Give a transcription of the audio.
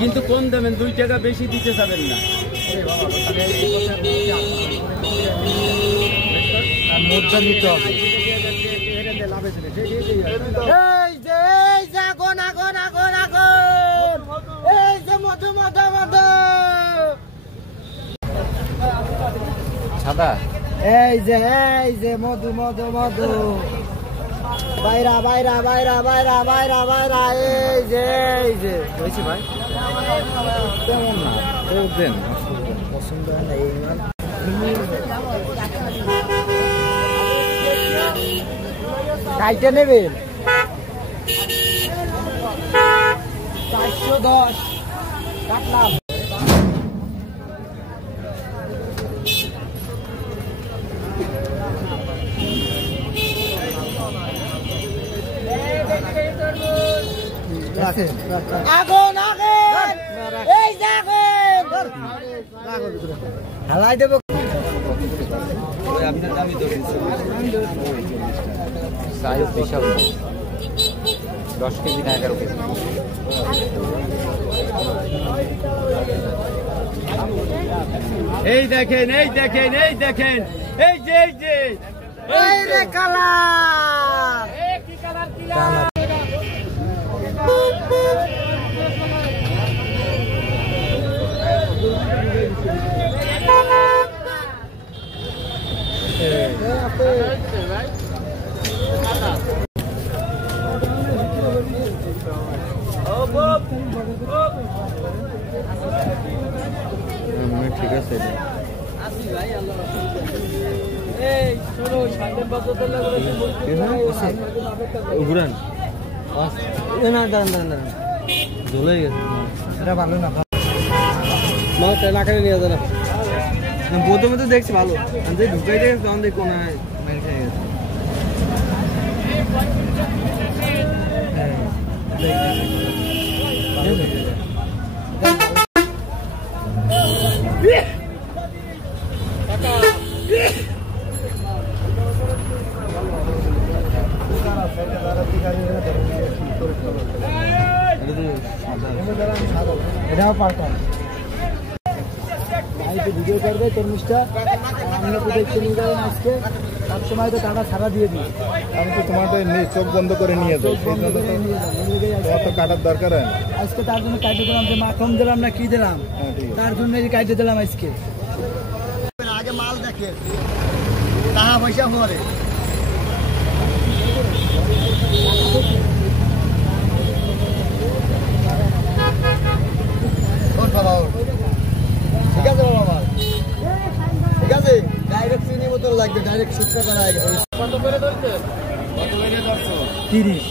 কিন্তু কোন দেবেন 2 টাকা বেশি দিতে যাবেন না। মুদ্রা নিতে হবে। এই যে আগুন আগুন আগুন আগুন, এই যে মধু মধু মধু সাদা, এই যে মধু মধু মধু বাইরা বাইরা বাইরা বাইরা বাইরা বাইরা, এই যে হয়েছে ভাই কেমন না দেন পছন্দ হয় না এই মাল। কাইটে নেবেন 410 কাটলাম। আগুন আগুন, এই যে আগুন হালাই দেব। আপনার দামই ধরেন সাইজ বিশাল, 10 কেজি না 11 কেজি। এই দেখেন এই দেখেন এই দেখেন, এই যে এই রে কালার, কি কালার ঠিক আছে। ঘুরান না, দাঁড়ান ঝুলে গেছে, এটা ভালো না এলাকায় নিয়ে যাবে। প্রথমে তো দেখছি ভালো, ঢুকাই দেখে তখন দেখি কোন এটাও পারতাম। ভিডিও করবে তরমুজটা, আমি তো দেখতে নিয়ে যাবেন আজকে, সবসময় তো টাকা ছাড়া দিয়ে দিই। আমি তো তোমাদের চোখ বন্ধ করে নিয়ে যাই, তোমার তো কাটার দরকার হয় না। আজকে তার জন্য কাটে দিলাম, যে মাখন দিলাম না কি দিলাম, তার জন্য কাটে দিলাম আজকে। আগে মাল দেখে টাকা পয়সা পরে ঠিক আছে বাবা, ঠিক আছে। ডাইরেক্ট চিনি বোতল লাগবে, ডাইরেক্ট শুটকা করা হয়ে গেছে। কত করে ধরছে? 30।